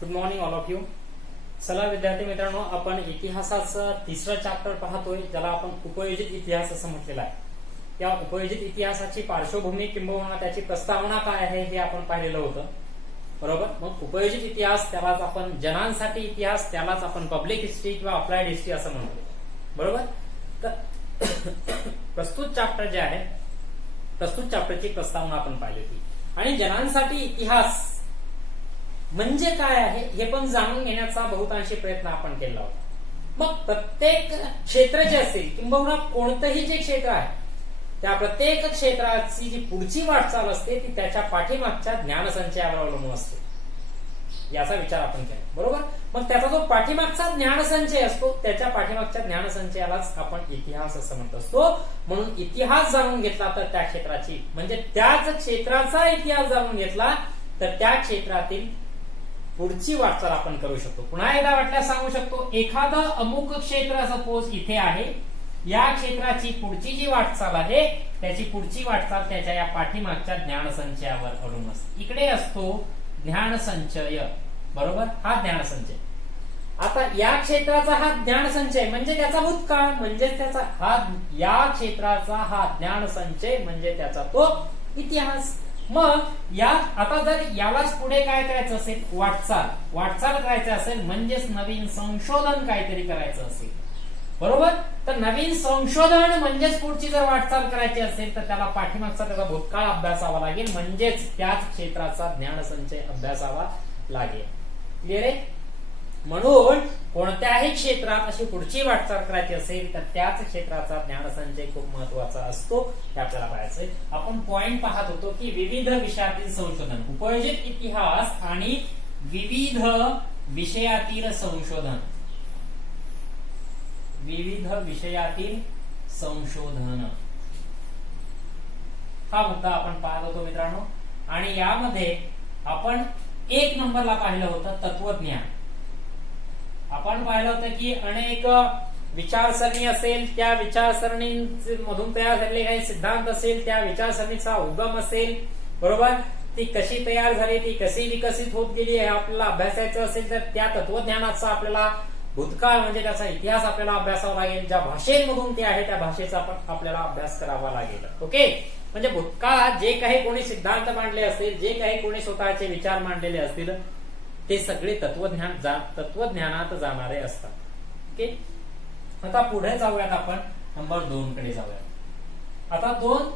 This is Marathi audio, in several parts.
Good morning all of you. चला विद्यार्थी मित्रांनो, आपण इतिहासाचं तिसरं चॅप्टर पाहतोय, ज्याला आपण उपयोजित इतिहास असं म्हटलेलं आहे. या उपयोजित इतिहासाची पार्श्वभूमी किंबहुना त्याची प्रस्तावना काय आहे हे आपण पाहिलेलं होतं, बरोबर. मग उपयोजित इतिहास त्यालाच आपण जनांसाठी इतिहास, त्यालाच आपण पब्लिक हिस्ट्री किंवा अप्लाइड हिस्ट्री असं म्हणतो, बरोबर. तर प्रस्तुत चॅप्टर जे आहे, प्रस्तुत चॅप्टरची प्रस्तावना आपण पाहिली होती. आणि जनांसाठी इतिहास म्हणजे काय आहे हे पण जाणून घेण्याचा बहुतांशी प्रयत्न आपण केला होता. मग प्रत्येक क्षेत्र जे असेल किंबहुना कोणतंही जे क्षेत्र आहे, त्या प्रत्येक क्षेत्राची जी पुढची वाटचाल असते ती त्याच्या पाठीमागच्या ज्ञानसंचयावर अवलंबून असते, याचा विचार आपण केला, बरोबर. मग त्याचा जो पाठीमागचा ज्ञानसंचय असतो, त्याच्या पाठीमागच्या ज्ञानसंचयालाच आपण इतिहास असं म्हणत असतो. म्हणून इतिहास जाणून घेतला तर त्या क्षेत्राची म्हणजे त्याच क्षेत्राचा इतिहास जाणून घेतला तर त्या क्षेत्रातील पुढची वाटचाल आपण करू शकतो. पुन्हा एकदा वाटल्यास सांगू शकतो, एखादं अमुक क्षेत्र सपोज इथे आहे, या क्षेत्राची पुढची जी वाटचाल आहे त्याची पुढची वाटचाल त्याच्या या पाठीमागच्या ज्ञानसंचयावर अवलंबून असते. इकडे असतो ज्ञानसंचय, बरोबर. हा ज्ञानसंचय. आता या क्षेत्राचा हा ज्ञानसंचय म्हणजे त्याचा भूतकाळ, म्हणजे त्याचा हा या क्षेत्राचा हा ज्ञानसंचय म्हणजे त्याचा तो इतिहास. मग या आता जर यालाच पुढे काय करायचं असेल, वाटचाल करायचं असेल, म्हणजेच नवीन संशोधन काहीतरी करायचं असेल, बरोबर. तर नवीन संशोधन म्हणजेच पुढची जर वाटचाल करायची असेल तर त्याला पाठीमागचा त्याचा भूतकाळ अभ्यासावा लागेल, म्हणजेच त्याच क्षेत्राचा ज्ञानसंचय अभ्यासावा लागेल. क्लिअर आहे. म्हणून कोणत्याही क्षेत्रात अशी पुढची वाटचाल करायची असेल तर त्याच क्षेत्राचा ज्ञानसंचय खूप महत्वाचा असतो, हे आपल्याला पाहायचंय. आपण पॉइंट पाहत होतो की विविध विषयातील संशोधन, उपयोजित इतिहास आणि विविध विषयातील संशोधन, विविध विषयातील संशोधन हा मुद्दा आपण पाहत होतो मित्रांनो. आणि यामध्ये आपण 1 नंबरला पाहिलं होतं तत्वज्ञान. आपण पाहिलं होतं की अनेक विचारसरणी असेल, त्या विचारसरणीमधून तयार झालेले काही सिद्धांत असेल, त्या विचारसरणीचा उगम असेल, बरोबर. ती कशी तयार झाली, ती कशी विकसित होत गेली हे आपल्याला अभ्यासायचं असेल तर त्या तत्वज्ञानाचा आपल्याला भूतकाळ म्हणजे त्याचा इतिहास आपल्याला अभ्यासावा लागेल. ज्या भाषेमधून ते आहे त्या भाषेचा पण आपल्याला अभ्यास करावा लागेल. ओके. म्हणजे भूतकाळात जे काही कोणी सिद्धांत मांडले असतील, जे काही कोणी स्वतःचे विचार मांडलेले असतील, ते सगळे तत्वज्ञानात जाणारे असतात. ओके. आता पुढे जाऊयात, आपण नंबर 2 कडे जाऊयात. आता 2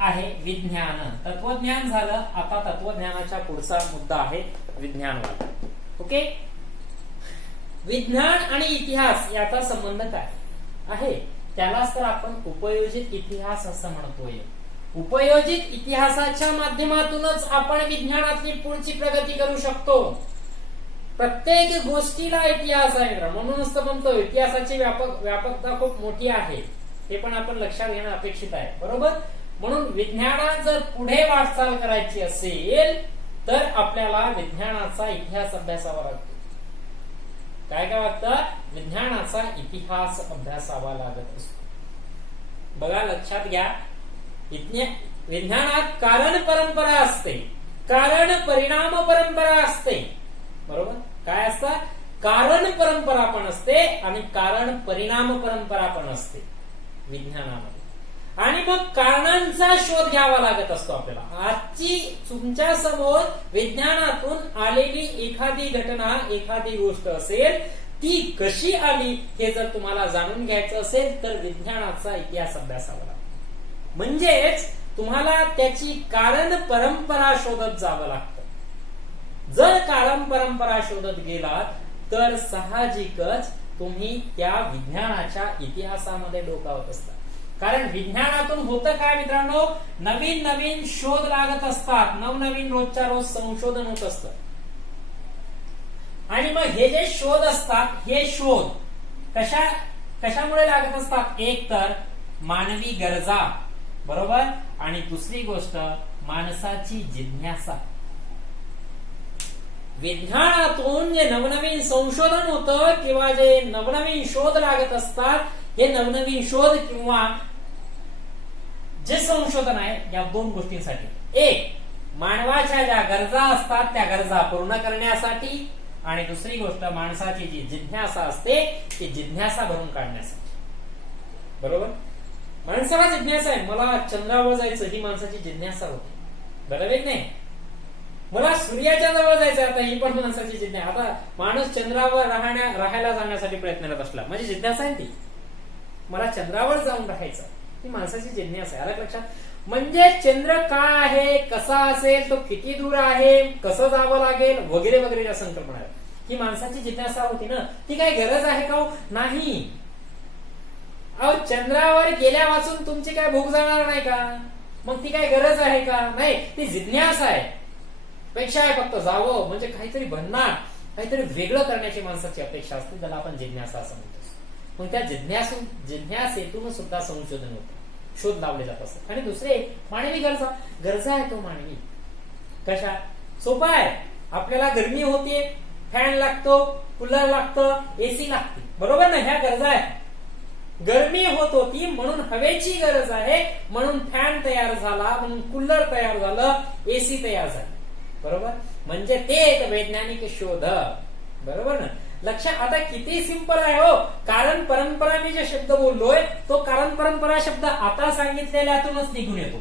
आहे विज्ञान. तत्वज्ञान झालं, आता तत्वज्ञानाच्या पुढचा मुद्दा आहे विज्ञानवाद. ओके. विज्ञान आणि इतिहास याचा संबंध काय आहे, त्यालाच तर आपण उपयोजित इतिहास असं म्हणतोय. उपयोजित इतिहासाच्या माध्यमातूनच आपण विज्ञानातली पुढची प्रगती करू शकतो. प्रत्येक गोष्टीला इतिहास आहे, म्हणूनच तर म्हणतो इतिहासाची व्यापकता खूप मोठी आहे, हे पण आपण लक्षात घेणं अपेक्षित आहे, बरोबर. म्हणून विज्ञानात जर पुढे वाटचाल करायची असेल तर आपल्याला विज्ञानाचा इतिहास अभ्यासावा लागतो. काय काय वाटतं, विज्ञानाचा इतिहास अभ्यासावा लागत असतो. बघा, लक्षात घ्या, विज्ञानात कारण परंपरा असते, कारण परिणाम परंपरा असते, बरोबर. काय असतं, कारण परंपरा पण असते आणि कारण परिणाम परंपरा पण असते विज्ञानामध्ये. आणि मग कारणांचा शोध घ्यावा लागत असतो आपल्याला. आजची तुमच्या समोर विज्ञानातून आलेली एखादी घटना, एखादी गोष्ट असेल, ती कशी आली हे जर तुम्हाला जाणून घ्यायचं असेल तर विज्ञानाचा इतिहास अभ्यासावा लागतो. म्हणजेच तुम्हाला त्याची कारण परंपरा शोधत जावं लागतं. जर कारण परंपरा शोधत गेलात तर साहजिकच तुम्ही त्या विज्ञानाच्या इतिहासामध्ये डोकावत असता. कारण विज्ञानातून होतं काय मित्रांनो, नवीन नवीन शोध लागत असतात, नवनवीन रोजच्या रोज संशोधन होत असतं. आणि मग हे जे शोध असतात, हे शोध कशामुळे लागत असतात, एक तर मानवी गरजा, बरोबर. आणि दुसरी गोष्ट माणसाची जिज्ञासा. विज्ञानातून जे नवनवीन संशोधन होतं किंवा जे नवनवीन शोध लागत असतात, हे नवनवीन शोध किंवा जे संशोधन आहे या 2 गोष्टींसाठी. एक, मानवाच्या ज्या गरजा असतात त्या गरजा पूर्ण करण्यासाठी आणि दुसरी गोष्ट माणसाची जी जिज्ञासा असते ती जिज्ञासा भरून काढण्यासाठी. बरोबर, माणसाला जिज्ञासा आहे, मला चंद्रावर जायचं ही माणसाची जिज्ञासा होती. बरोबर नाही, मला सूर्याच्या जवळ जायचं, आता ही पण माणसाची जिज्ञासा. आता माणूस चंद्रावर राहायला जाण्यासाठी प्रयत्न करत असला म्हणजे जिज्ञासा आहे ती, मला चंद्रावर जाऊन राहायचं, ही माणसाची जिज्ञासा आहे. आलं लक्षात? म्हणजे चंद्र काय आहे, कसा असेल, तो किती दूर आहे, कसं जावं लागेल वगैरे वगैरे ज्या संकल्पना आहेत, ही माणसाची जिज्ञासा होती ना. ती काय गरज आहे का? नाही. अहो, चंद्रावर गेल्या वाचून तुमची काय भूक जाणार नाही का? मग ती काय गरज आहे का? नाही, ती जिज्ञासा आहे. अपेक्षा आहे फक्त जावं, म्हणजे काहीतरी बनणार, काहीतरी वेगळं करण्याची माणसाची अपेक्षा असते, त्याला आपण जिज्ञासा असं म्हणतो. मग त्या जिज्ञासेतून सुद्धा संशोधन होतं, शोध लावले जात असतात. आणि दुसरे मानवी गरजा आहे. तो मानवी कशा सोपा आहे, आपल्याला गरमी होते, फॅन लागतो, कूलर लागतं, एसी लागते. बरोबर ना? ह्या गरजा आहेत. गरमी होत होती म्हणून हवेची गरज आहे, म्हणून फॅन तयार झाला, म्हणून कूलर तयार झालं, एसी तयार झालं. बरोबर, म्हणजे ते एक वैज्ञानिक शोध. बरोबर ना? लक्षात? आता किती सिंपल आहे हो. कारण परंपरा मी जे शब्द बोललोय तो कारण परंपरा शब्द आता सांगितलेल्यातूनच निघून येतो.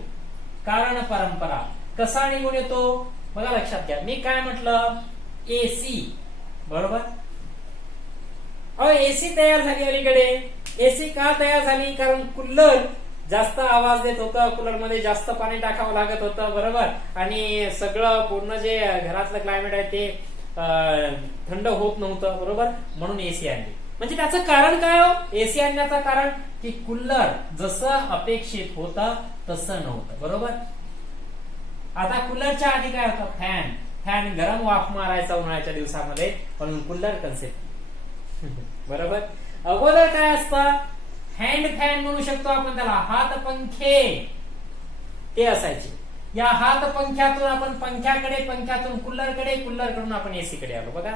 कारण परंपरा कसा निघून येतो बघा, लक्षात घ्या. मी काय म्हटलं? एसी. बरोबर, अहो एसी तयार झाली अलीकडे. एसी का तयार झाली? कारण कूलर जास्त आवाज देत होता, कूलर मध्ये जास्त पाणी टाकावं लागत होतं. बरोबर, आणि सगळं पूर्ण जे घरातलं क्लायमेट आहे ते थंड होत नव्हतं. बरोबर, म्हणून एसी आणली. म्हणजे त्याचं कारण काय हो? एसी आणण्याचं कारण की कूलर जसं अपेक्षित होतं तसं नव्हतं. बरोबर, आता कूलरच्या आधी काय होतं? फॅन गरम वाफ मारायचा उन्हाळ्याच्या दिवसामध्ये, म्हणून कूलर कन्सेप्ट. बरोबर, अगोदर काय असतं? हँड फॅन म्हणू शकतो आपण त्याला, हात पंखे ते असायचे. या हात पंख्यातून आपण पंख्यातून कूलरकडे, कूलरकडून आपण एसी कडे आलो. बघा,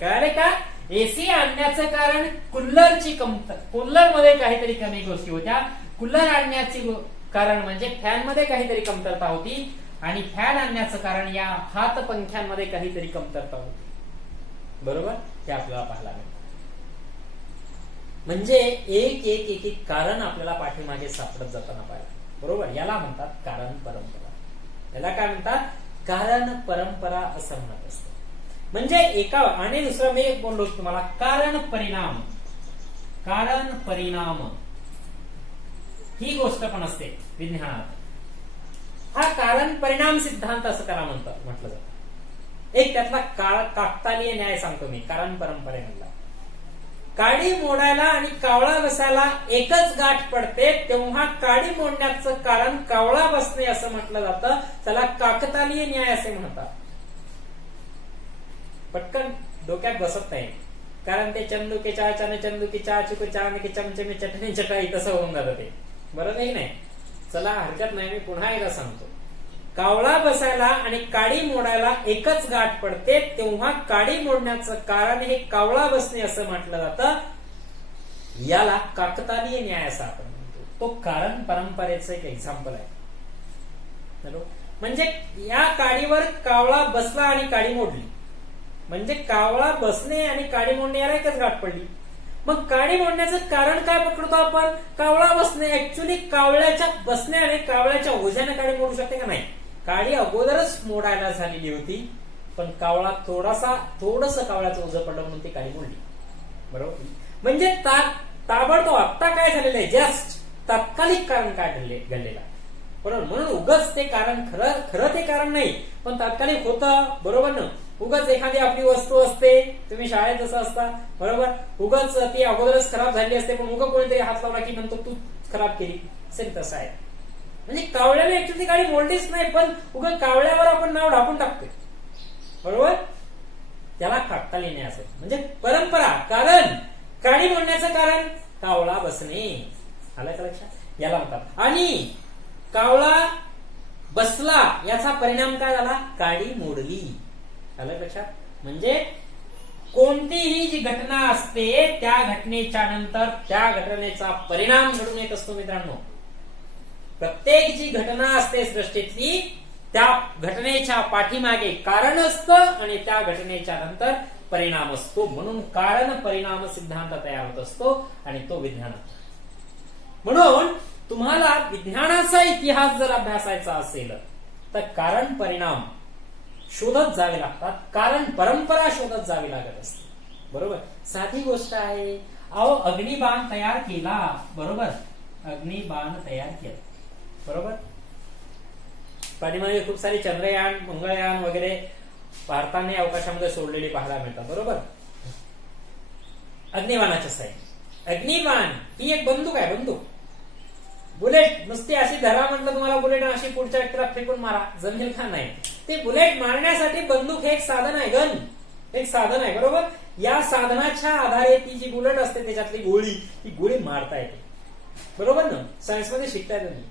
कळाले का? एसी आणण्याचं कारण कूलरची कूलर मध्ये काहीतरी कमी गोष्टी होत्या. कूलर आणण्याचे कारण म्हणजे फॅन मध्ये काहीतरी कमतरता होती, आणि फॅन आणण्याचं कारण या हात पंख्यांमध्ये काहीतरी कमतरता होती. बरोबर, ते आपल्याला पाहायला मिळतं. म्हणजे एक कारण आपल्याला पाठीमागे सापडत जाताना पाहिजे. बरोबर, याला म्हणतात कारण परंपरा. याला काय म्हणतात? कारण परंपरा असं म्हणत असतं. म्हणजे एका, आणि दुसरं मी बोललो तुम्हाला, कारण परिणाम ही गोष्ट पण असते विज्ञानात. हा कारण परिणाम सिद्धांत असं त्याला म्हटलं जातं. एक त्यातला काकतालीय न्याय सांगतो मी कारण परंपरेमधला. काडी मोडायला आणि कावळा बसायला एकच गाठ पडते, तेव्हा काडी मोडण्याचं कारण कावळा बसणे असं म्हटलं जातं. त्याला काकतालीय न्याय असे म्हणतात. पटकन डोक्यात बसत नाही, कारण ते चंदुके चहा चंदुकी चहा चिकू चहा की चमचमी चटणी चटाई तसं होऊन जातं ते. बरोबर नाही? चला हरकत नाही, मी पुन्हा एकदा सांगतो. कावळा बसायला आणि काडी मोडायला एकच गाठ पडते, तेव्हा काडी मोडण्याचं कारण हे कावळा बसणे असं म्हटलं जातं. याला काकतालीय न्याय असं आपण म्हणतो. तो कारण परंपरेचं एक एक्झाम्पल आहे. म्हणजे या काडीवर कावळा बसला आणि काडी मोडली, म्हणजे कावळा बसणे आणि काडी मोडणे याला एकच गाठ पडली. मग काडी मोडण्याचं कारण काय पकडतो आपण? कावळा बसणे. ऍक्च्युली कावळ्याच्या बसण्याने, कावळ्याच्या ओझ्याने काडी मोडू शकते का? नाही. काडी अगोदरच मोडायला झालेली होती, पण कावळा थोडस कावळ्याचं ओझं पडलं म्हणून ती काडी मोडली. बरोबर, म्हणजे ताबडतोब आता काय झालेलं आहे, जस्ट तात्कालिक कारण काय घडलेलं. बरोबर, म्हणून उगाच ते कारण खरं ते कारण नाही, पण तात्कालिक होतं. बरोबर ना? उगाच एखादी आपली वस्तू असते, तुम्ही शाळेत जसं असता, बरोबर, उगाच ती अगोदरच खराब झाली असते, पण उगा कोणीतरी हात लावला की नंतर तू खराब केली, सेम तसं आहे. म्हणजे कावळ्याने ऍक्च्युअली गाडी मोडलीच नाही, पण उगा कावळ्यावर आपण नाव ढापून टाकतोय. बरोबर, त्याला काकतालीय न्याय असं. म्हणजे परंपरा, कारण काडी मोडण्याचं कारण कावळा बसणे. आलं का लक्षात? याला म्हणतात. आणि कावळा बसला याचा परिणाम काय झाला? काडी मोडली. आलं लक्षात? म्हणजे कोणतीही जी घटना असते त्या घटनेच्या नंतर त्या घटनेचा परिणाम घडून येत असतो. मित्रांनो, प्रत्येक जी घटना असते सृष्टीतली त्या घटनेच्या पाठीमागे कारण असतं आणि त्या घटनेच्या नंतर परिणाम असतो. म्हणून कारण परिणाम सिद्धांत तयार होत असतो आणि तो विज्ञान. म्हणून तुम्हाला विज्ञानाचा इतिहास जर अभ्यासायचा असेल तर कारण परिणाम शोधत जावे लागतात, कारण परंपरा शोधत जावी लागत असते. बरोबर, साधी गोष्ट आहे. अहो, अग्निबाण तयार केला, बरोबर, अग्निबाण तयार केला, बरोबर. पाठीमागे खूप सारी चंद्रयान, मंगळयान वगैरे भारताने अवकाशामध्ये सोडलेली पाहायला मिळतात, बरोबर. अग्निबाणाच्या साह्याने, अग्निबाण ही एक बंदूक आहे, बंदूक. बुलेट नुसती अशी धरा म्हटलं तुम्हाला बुलेट अशी पुढच्या व्यक्तीला फेकून मारा, जमेल का? नाही. ते बुलेट मारण्यासाठी बंदूक हे एक साधन आहे, गन एक साधन आहे, बरोबर. या साधनाच्या आधारे ती जी बुलेट असते त्याच्यातली गोळी, ती गोळी मारता येते, बरोबर ना. सायन्समध्ये शिकताय तुम्ही.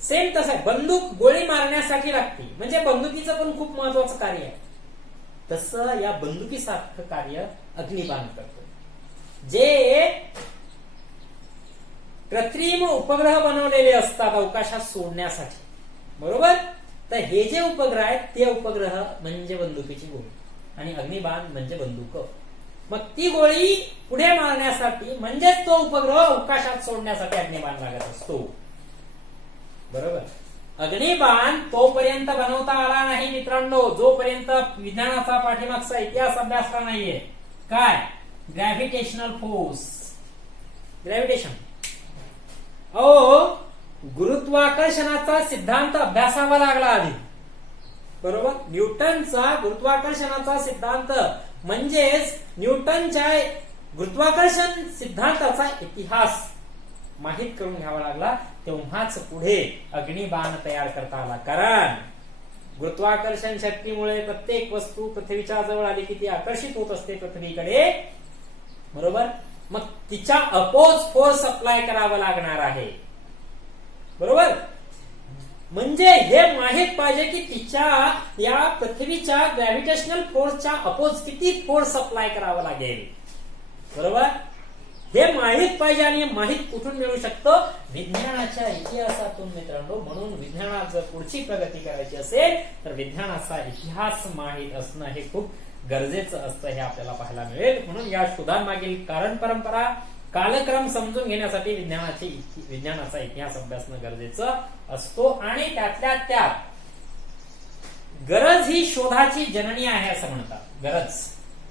सेम तसं आहे, बंदूक गोळी मारण्यासाठी लागते, म्हणजे बंदुकीचं पण खूप महत्वाचं कार्य आहे. तसं या बंदुकीसारखं कार्य अग्निबाण करतो, जे कृत्रिम उपग्रह बनवलेले असतात अवकाशात सोडण्यासाठी, बरोबर. तर हे जे उपग्रह आहेत ते उपग्रह म्हणजे बंदुकीची गोळी आणि अग्निबाण म्हणजे बंदूक. मग ती गोळी पुढे मारण्यासाठी म्हणजेच तो उपग्रह अवकाशात सोडण्यासाठी अग्निबाण लागत असतो, बरोबर. अग्निबाण तोपर्यंत बनवता आला नाही मित्रांनो जोपर्यंत विज्ञानाचा पाठीमागचा इतिहास अभ्यासला नाहीये. काय? Gravitational force, gravitation. गुरुत्वाकर्षणाचा सिद्धांत अभ्यासावा लागला आधी, बरोबर. न्यूटनचा गुरुत्वाकर्षणाचा सिद्धांत म्हणजेच न्यूटनच्या गुरुत्वाकर्षण सिद्धांताचा इतिहास माहित करून घ्यावा लागला. तेव्हाच पुढे अग्निबाण तयार करता आला. कारण गुरुत्वाकर्षण शक्तीमुळे प्रत्येक वस्तू पृथ्वीच्या जवळ आली की ती आकर्षित होत असते पृथ्वीकडे, बरोबर. मग तिच्या अपोज फोर्स अप्लाय करावं लागणार आहे, बरोबर. म्हणजे हे माहित पाहिजे की तिच्या या पृथ्वीच्या ग्रॅव्हिटेशनल फोर्सच्या अपोज किती फोर्स अप्लाय करावं लागेल, बरोबर. हे माहित पाहिजे आणि हे माहित कुठून मिळू शकतं? विज्ञानाच्या इतिहासातून मित्रांनो. म्हणून विज्ञानात जर पुढची प्रगती करायची असेल तर विज्ञानाचा इतिहास माहित असणं हे खूप गरजेचं असतं, हे आपल्याला पाहायला मिळेल. म्हणून या शोधांमागील कारण परंपरा, कालक्रम समजून घेण्यासाठी विज्ञानाचा इतिहास अभ्यासणं गरजेचं असतो. आणि त्यातल्या त्यात गरज ही शोधाची जननी आहे असं म्हणतात. गरज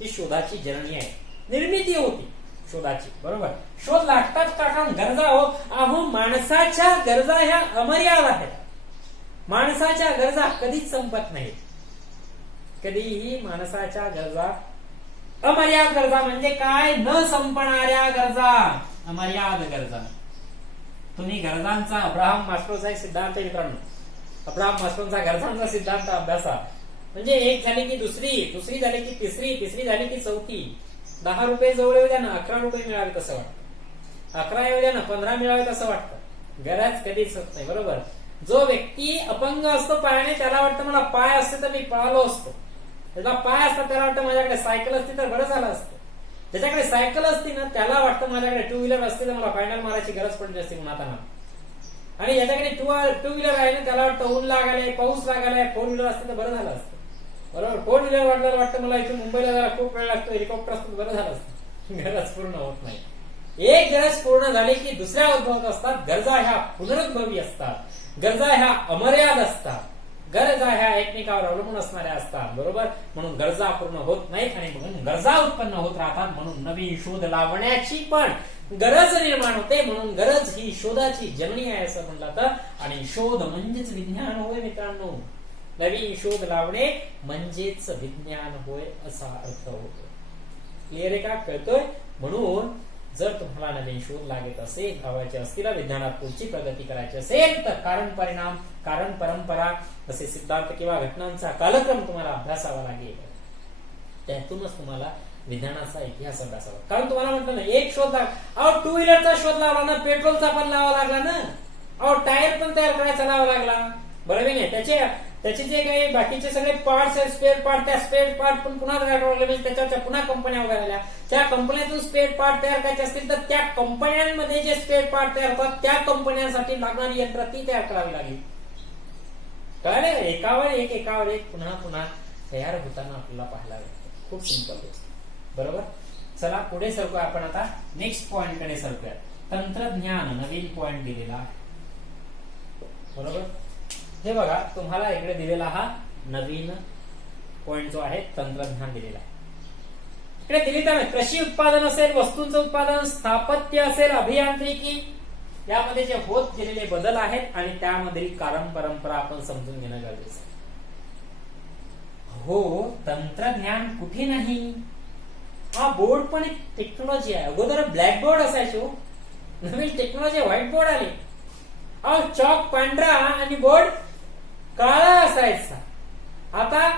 ही शोधाची जननी आहे, निर्मिती होती शोधाची, बरोबर. शोध लागतात का? कारण गरजा हो. अहो, माणसाच्या गरजा ह्या अमर्याद आहेत. माणसाच्या गरजा कधीच संपत नाहीत. कधीही माणसाच्या गरजा अमर्याद गरजा म्हणजे काय? न संपणाऱ्या गरजा, अमर्याद गरजा. तुम्ही गरजांचा अब्राहम मास्लोचा एक सिद्धांत मित्रांनो, अब्राहम मास्लोचा गरजांचा सिद्धांत अभ्यासा. म्हणजे एक झाली की दुसरी, दुसरी झाली की तिसरी, तिसरी झाली की चौथी. 10 रुपये जवळ येऊ द्या ना, 11 रुपये मिळावे तसं वाटतं. 11 येऊ द्या ना, 15 मिळावे तसं वाटतं. गरज कधीच होत नाही, बरोबर. जो व्यक्ती अपंग असतो पायाने त्याला वाटतं मला पाय असते तर मी पळालो असतो. त्याला पाय असतात त्याला वाटतं माझ्याकडे सायकल असती तर बरं झालं असतं. त्याच्याकडे सायकल असती ना त्याला वाटतं माझ्याकडे टू व्हीलर असते तर मला फायनल मारायची गरज पडली असती म्हणून आता. आणि याच्याकडे टू व्हीलर आहे ना त्याला वाटतं ऊन लागायला, पाऊस लागायला, 4 व्हीलर असते तर बरं झालं असतं, बरोबर. 4 व्हीलर वाटल्याला वाटतं मला इथून मुंबईला जायला खूप वेळ लागतो, हेलिकॉप्टर असतं बरं झालं असतं. गरज पूर्ण होत नाही. एक गरज पूर्ण झाली की दुसऱ्या उद्भवत असतात. गरजा ह्या पुनरुद्भवी असतात, गरजा ह्या अमर्याद असतात, गरजा ह्या एकमेकावर अवलंबून असणाऱ्या असतात, बरोबर. म्हणून गरजा पूर्ण होत नाहीत आणि म्हणून गरजा उत्पन्न होत राहतात. म्हणून नवीन शोध लावण्याची पण गरज निर्माण होते. म्हणून गरज ही शोधाची जननी आहे असं म्हणलं तर. आणि शोध म्हणजेच विज्ञान होय मित्रांनो. नवीन शोध लावणे म्हणजेच विज्ञान होय असा अर्थ होतो. क्लिअर आहे का? कळतोय? म्हणून जर तुम्हाला नवीन शोध लागत असेल, लावायचे असतील, विज्ञानात पुढची प्रगती करायची असेल तर कारण परिणाम, कारण परंपरा असे सिद्धांत किंवा घटनांचा कालक्रम तुम्हाला अभ्यासावा लागेल. त्यातूनच तुम्हाला विज्ञानाचा इतिहास अभ्यासावा. कारण तुम्हाला म्हटलं ना एक शोध अहो 2 व्हीलरचा शोध लावला ना, पेट्रोलचा पण लावा लागला ना, अहो टायर पण तयार करायचा लावा लागला, बरोबर नाही. त्याचे जे काही बाकीचे सगळे पार्ट्स आहेत, स्पेअर पार्ट, त्या स्पेअर पार्ट पण पुन्हा तयार करावे लागले. म्हणजे त्याच्यावर पुन्हा कंपन्या उभ्या राहिल्या. त्या कंपन्यातून स्पेअर पार्ट तयार करायचे असतील तर त्या कंपन्यांमध्ये जे स्पेअर पार्ट तयार होतात त्या कंपन्यांसाठी लागणारी यंत्र ती तयार करावी लागली. कळले? एकावर एक पुन्हा पुन्हा तयार होताना आपल्याला पाहायला मिळतं. खूप सिंपल गोष्ट. बरोबर. चला पुढे सरकूया आपण आता नेक्स्ट पॉइंट कडे सरकूया. तंत्रज्ञान नवीन पॉइंट दिलेला आहे. बरोबर. हे बघा तुम्हाला इकडे दिलेला हा नवीन पॉइंट जो आहे तंत्रज्ञान दिलेला आहे. इकडे दिली तर कृषी उत्पादन असेल, वस्तूंचं उत्पादन, स्थापत्य असेल, अभियांत्रिकी, यामध्ये जे होत गेलेले बदल आहेत आणि त्यामधील कारण परंपरा आपण समजून घेणं गरजेचं आहे. हो, तंत्रज्ञान कुठे नाही. हा बोर्ड पण एक टेक्नॉलॉजी आहे. अगोदर ब्लॅक बोर्ड असायचो, नवीन टेक्नॉलॉजी व्हाईट बोर्ड आली. चॉक पांढरा आणि बोर्ड काळा असायचा. आता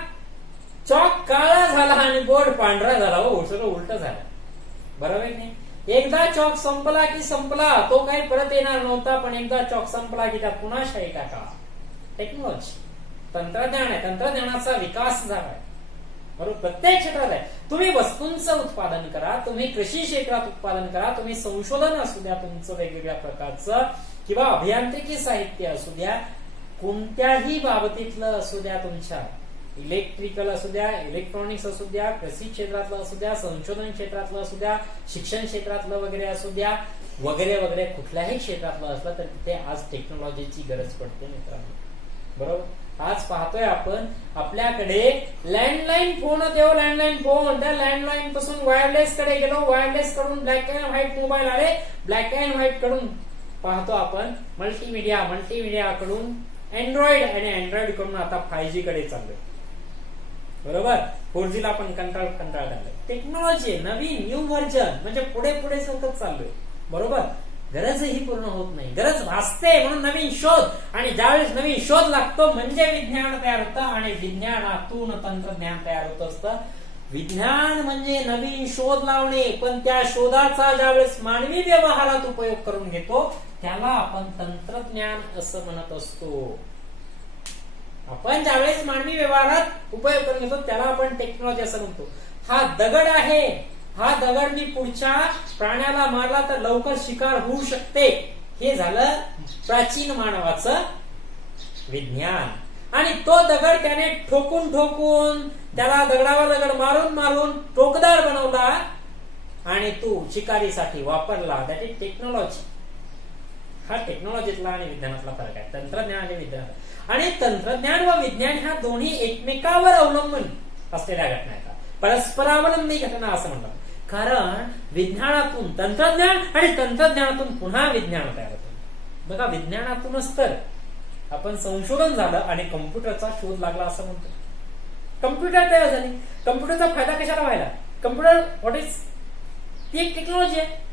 चॉक काळा झाला आणि बोर्ड पांढरा झाला. हो, सगळं उलट झालं. बरोबर नाही. एकदा चॉक संपला की संपला, तो काही परत येणार नव्हता. पण एकदा चॉक संपला की त्यात पुन्हा शाई टाका. टेक्नॉलॉजी, तंत्रज्ञान आहे. तंत्रज्ञानाचा विकास झाला आहे. बरोबर. प्रत्येक क्षेत्रात आहे. तुम्ही वस्तूंचं उत्पादन करा, तुम्ही कृषी क्षेत्रात उत्पादन करा, तुम्ही संशोधन असू द्या तुमचं वेगवेगळ्या प्रकारचं, किंवा अभियांत्रिकी साहित्य असू द्या, कोणत्याही बाबतीतलं असू द्या, तुमच्या इलेक्ट्रिकल असू द्या, इलेक्ट्रॉनिक्स असू द्या, कृषी क्षेत्रातलं असू द्या, संशोधन क्षेत्रातलं असू द्या, शिक्षण क्षेत्रातलं वगैरे असू द्या, वगैरे वगैरे कुठल्याही क्षेत्रातलं असलं तर तिथे आज टेक्नॉलॉजीची गरज पडते मित्रांनो. बरोबर. आज पाहतोय आपण आपल्याकडे लँडलाईन फोन होते. लँडलाईन फोन, त्या लँडलाईन पासून वायरलेस कडे गेलो, वायरलेस कडून ब्लॅक अँड व्हाईट मोबाईल आले, ब्लॅक अँड व्हाईट कडून पाहतो आपण मल्टीमीडिया, मल्टीमीडिया कडून अँड्रॉइड, आणि अँड्रॉइड कडून आता 5G कडे चाललोय. बरोबर. 4G ला आपण कंटाळ झालोय. टेक्नॉलॉजी नवीन न्यू व्हर्जन, म्हणजे पुढे पुढे सरकत चाललोय. बरोबर. गरजही पूर्ण होत नाही, गरज भासते म्हणून नवीन शोध, आणि ज्यावेळेस नवीन शोध लागतो म्हणजे विज्ञान तयार होतं, आणि विज्ञानातून तंत्रज्ञान तयार होत असतं. विज्ञान म्हणजे नवीन शोध लावणे, पण त्या शोधाचा ज्यावेळेस मानवी व्यवहारात उपयोग करून घेतो त्याला आपण तंत्रज्ञान असं म्हणत असतो. आपण ज्यावेळेस मानवी व्यवहारात उपयोग करून घेतो त्याला आपण टेक्नॉलॉजी असं म्हणतो. हा दगड आहे, हा दगड मी पुढच्या प्राण्याला मारला तर लवकर शिकार होऊ शकते, हे झालं प्राचीन मानवाचं विज्ञान. आणि तो दगड त्याने ठोकून ठोकून, त्याला दगडावर दगड मारून मारून टोकदार बनवला आणि तो शिकारीसाठी वापरला. That is technology. हा टेक्नॉलॉजीतला आणि विज्ञानातला फरक आहे. तंत्रज्ञान आणि विज्ञान, आणि तंत्रज्ञान व विज्ञान ह्या दोन्ही एकमेकावर अवलंबून असलेल्या घटना आहेत. परस्परावलंबी घटना असं म्हणतात. कारण विज्ञानातून तंत्रज्ञान आणि तंत्रज्ञानातून पुन्हा विज्ञान तयार होतं. बघा, विज्ञानातूनच तर आपण संशोधन झालं आणि कम्प्युटरचा शोध लागला असं म्हणतो. कम्प्युटर तयार झाली. कम्प्युटरचा फायदा कशाला व्हायला? कम्प्युटर व्हॉट इज, ती एक टेक्नॉलॉजी आहे.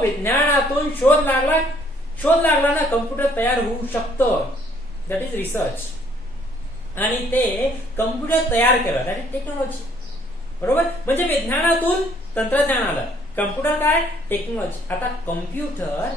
विज्ञानातून शोध लागला ना, कम्प्युटर तयार होऊ शकतं. That is research. आणि ते कम्प्युटर तयार केलं, दॅट इज टेक्नॉलॉजी. बरोबर. म्हणजे विज्ञानातून तंत्रज्ञान आलं, कम्प्युटर काय? टेक्नॉलॉजी. आता कम्प्युटर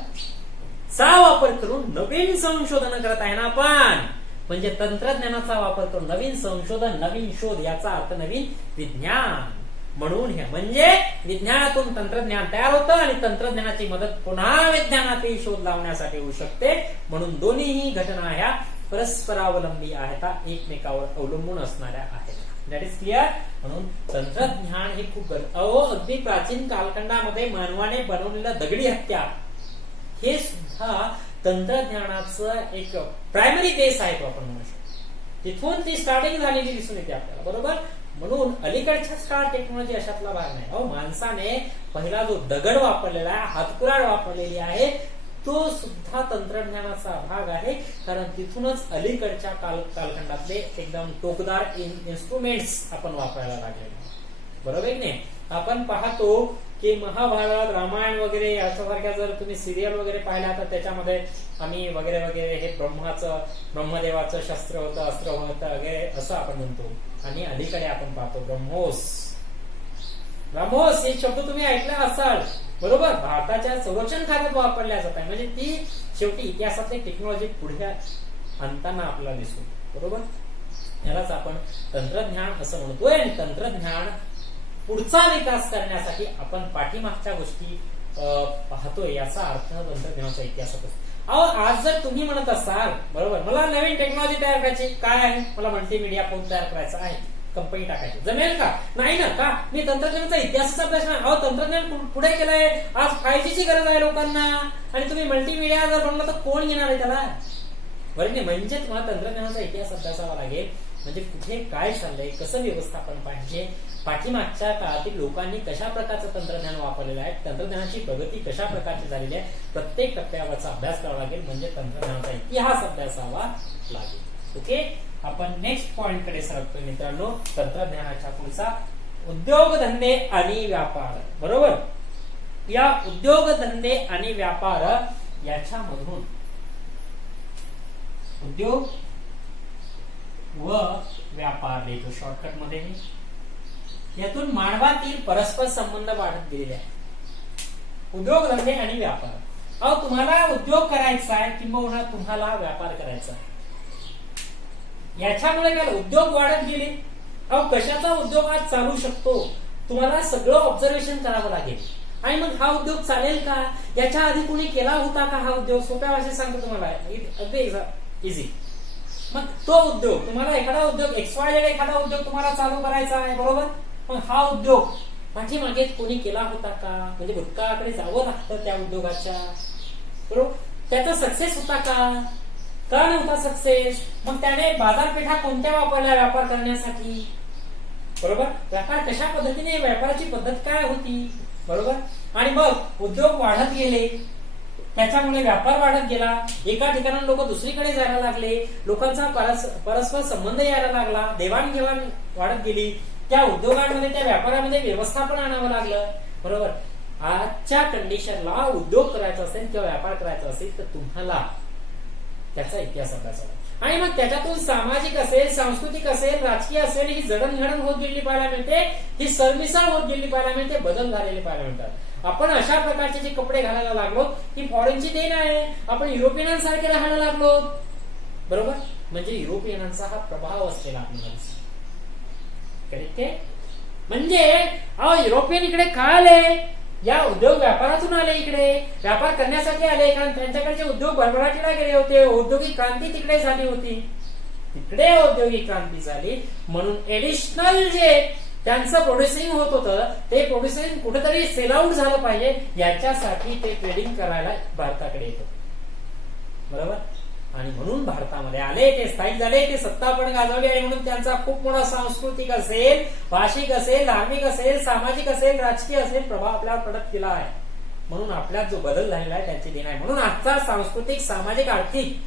चा वापर करून नवीन संशोधन करत आहे ना आपण, म्हणजे तंत्रज्ञानाचा वापर करून नवीन संशोधन, नवीन शोध, याचा अर्थ नवीन विज्ञान. म्हणून हे म्हणजे विज्ञानातून तंत्रज्ञान तयार होतं आणि तंत्रज्ञानाची मदत पुन्हा विज्ञानातील शोध लावण्यासाठी होऊ शकते. म्हणून दोन्हीही घटना ह्या परस्परावलंबी आहेत, एकमेकावर अवलंबून असणाऱ्या आहेत. That is clear. म्हणून तंत्रज्ञान हे खूप अगदी प्राचीन कालखंडामध्ये मानवाने बनवलेलं दगडी हत्यार हे सुद्धा तंत्रज्ञानाचं एक प्रायमरी बेस आहे, तो आपण म्हणू शकतो. तिथून ती स्टार्टिंग झालेली दिसून येते आपल्याला. बरोबर. म्हणून अलीकडच्याच काळात टेक्नॉलॉजी अशातला भाग नाही. माणसाने पहिला जो दगड वापरलेला आहे, हातकुराड वापरलेली आहे, तो सुद्धा तंत्रज्ञानाचा भाग आहे. कारण तिथूनच अलीकडच्या कालखंडातले एकदम टोकदार इन्स्ट्रुमेंट्स आपण वापरायला लागले. बरोबर की नाही. आपण पाहतो की महाभारत, रामायण वगैरे याच्यासारख्या जर तुम्ही सिरियल वगैरे पाहिल्या तर त्याच्यामध्ये आम्ही वगैरे वगैरे हे ब्रह्मदेवाचं शस्त्र होतं, अस्त्र होतं वगैरे असं आपण म्हणतो. आणि अलीकडे आपण पाहतो ब्रह्मोस हे शब्द तुम्ही ऐकला असाल. बरोबर. भारताच्या संरक्षण खात्यात वापरल्या जात आहे. म्हणजे ती शेवटी इतिहासातली टेक्नॉलॉजी पुढे आणताना आपल्याला दिसतो. बरोबर. यालाच आपण तंत्रज्ञान असं म्हणतोय. आणि तंत्रज्ञान पुढचा विकास करण्यासाठी आपण पाठीमागच्या गोष्टी पाहतोय, याचा अर्थ तंत्रज्ञानाचा इतिहासात असतो. अहो आज जर तुम्ही म्हणत असाल बरोबर मला नवीन टेक्नॉलॉजी तयार करायची काय आहे, मला मल्टीमीडिया फोन तयार करायचा आहे, कंपनी टाकायची, जमेल का? नाही ना. का? मी तंत्रज्ञानाचा इतिहासाचा प्रश्न. अहो तंत्रज्ञान पुढे गेलंय, आज 5G ची गरज आहे लोकांना, आणि तुम्ही मल्टीमीडिया जर बनला तर कोण घेणार आहे त्याला? बरं नाही, म्हणजे तुम्हाला तंत्रज्ञानाचा इतिहास अभ्यासावा लागेल. म्हणजे कुठे काय चाललंय, कसं व्यवस्थापन पाहिजे, पाठीमागच्या काळातील लोकांनी कशा प्रकारचं तंत्रज्ञान वापरलेलं आहे, तंत्रज्ञानाची प्रगती कशा प्रकारची झालेली आहे, प्रत्येक टप्प्यावरचा अभ्यास करावा लागेल. म्हणजे तंत्रज्ञानाचा इतिहास अभ्यासावा लागेल. ओके, आपण नेक्स्ट पॉइंट कडे सरकतोय मित्रांनो. तंत्रज्ञानाच्या पुढचा उद्योगधंदे आणि व्यापार. बरोबर, या उद्योगधंदे आणि व्यापार याच्यामधून उद्योग व व्यापार देतो शॉर्टकट मध्ये. यातून मानवातील परस्पर संबंध वाढत गेलेले आहेत. उद्योगधंदे आणि व्यापार. अहो तुम्हाला उद्योग करायचा आहे किंवा तुम्हाला व्यापार करायचा आहे, याच्यामुळे काय उद्योग वाढत गेले. अहो कशाचा उद्योग आज चालू शकतो, तुम्हाला सगळं ऑब्झर्वेशन करावं लागेल. आणि मग हा उद्योग चालेल का, याच्या आधी कुणी केला होता का हा उद्योग? सोप्या भाषेत सांगतो तुम्हाला, अगदी इझी. मग तो उद्योग तुम्हाला एखादा उद्योग XYZ एखादा उद्योग तुम्हाला चालू करायचा आहे बरोबर. मग हा उद्योग पाठीमागे कोणी केला होता का, म्हणजे भूतकाळाकडे जावं लागतं त्या उद्योगाच्या बरोबर. त्याचा सक्सेस होता का नव्हता सक्सेस, मग त्याने बाजारपेठा कोणत्या वापरल्या व्यापार करण्यासाठी बरोबर. व्यापार कशा पद्धतीने, व्यापाराची पद्धत काय होती बरोबर. आणि मग उद्योग वाढत गेले, त्याच्यामुळे व्यापार वाढत गेला, एका ठिकाणी लोक दुसरीकडे जायला लागले, लोकांचा परस्पर संबंध यायला लागला, देवाणघेवाण वाढत गेली, त्या उद्योगांमध्ये त्या व्यापारामध्ये व्यवस्थापन आणावं लागलं बरोबर. आजच्या कंडिशनला उद्योग करायचा असेल किंवा व्यापार करायचा असेल तर तुम्हाला त्याचा इतिहास अभ्यासावा. आणि मग त्याच्यातून सामाजिक असेल, सांस्कृतिक असेल, राजकीय असेल, ही जडणघडण होत गेलेली पाहायला मिळते, ही सरमिसळ होत गेलेली पाहायला मिळते, बदल झालेले पाहायला मिळतात. आपण अशा प्रकारचे जे कपडे घालायला लागलो ही फॉरेनची देण आहे. आपण युरोपियनांसारखे राहायला लागलो बरोबर. म्हणजे युरोपियनांचा हा प्रभाव असलेला आपल्याला करेक्ट आहे. म्हणजे युरोपियन इकडे का आले, या उद्योग व्यापारातून आले, इकडे व्यापार करण्यासाठी आले, कारण त्यांच्याकडचे उद्योग भरभराटीला गेले होते, औद्योगिक क्रांती तिकडे झाली होती, तिकडे औद्योगिक क्रांती झाली. म्हणून एडिशनल जे त्यांचं प्रोड्युसिंग होत होतं ते प्रोड्युसिंग कुठेतरी सेल आउट झालं पाहिजे, याच्यासाठी ते ट्रेडिंग करायला भारताकडे येत होते बरोबर. आणि म्हणून भारतामध्ये आले, ते स्थायिक झाले, ते सत्ता पण गाजवली, आणि म्हणून त्यांचा खूप मोठा सांस्कृतिक असेल, भाषिक असेल, धार्मिक असेल, सामाजिक असेल, राजकीय असेल प्रभाव आपल्यावर पडत गेला आहे. म्हणून आपल्यात जो बदल झालेला आहे त्यांची देण आहे. म्हणून आजचा सांस्कृतिक, सामाजिक, आर्थिक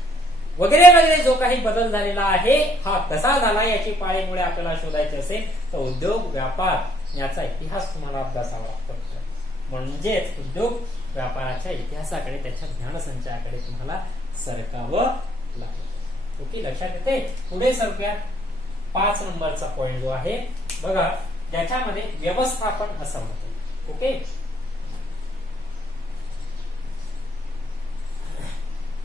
वगैरे वगैरे जो काही बदल झालेला आहे हा कसा झाला याची पाळीमुळे आपल्याला शोधायची असेल तर उद्योग व्यापार याचा इतिहास तुम्हाला अभ्यासावा लागतो. म्हणजेच उद्योग व्यापाराच्या इतिहासाकडे, त्याच्या ज्ञानसंचयाकडे तुम्हाला सरकावं लागेल. ओके, लक्षात येते. पुढे सरकूयात. 5 नंबरचा पॉइंट जो आहे बघा, ज्याच्यामध्ये व्यवस्थापन असं म्हणतो. ओके,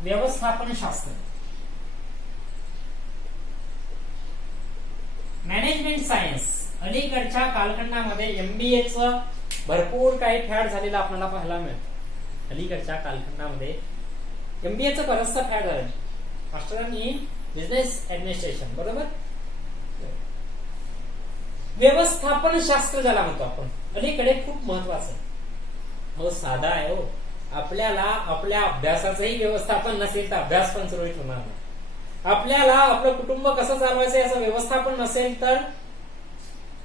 व्यवस्थापन शास्त्र, मॅनेजमेंट सायन्स. अलीकडच्या कालखंडामध्ये MBA चं भरपूर काही फॅड झालेलं आपल्याला पाहायला मिळतं. अलीकडच्या कालखंडामध्ये MBA चं बरंचसं फॅड झालं, मास्टर इन बिझनेस ऍडमिनिस्ट्रेशन बरोबर. व्यवस्थापन शास्त्र ज्याला म्हणतो आपण, अलीकडे खूप महत्वाचं आहे. हो साधा आहे हो. आपल्याला आपल्या अभ्यासाचंही व्यवस्थापन नसेल तर अभ्यास पण सुरळीत होणार नाही. आपल्याला आपलं कुटुंब कसं चालवायचं याचं व्यवस्थापन नसेल तर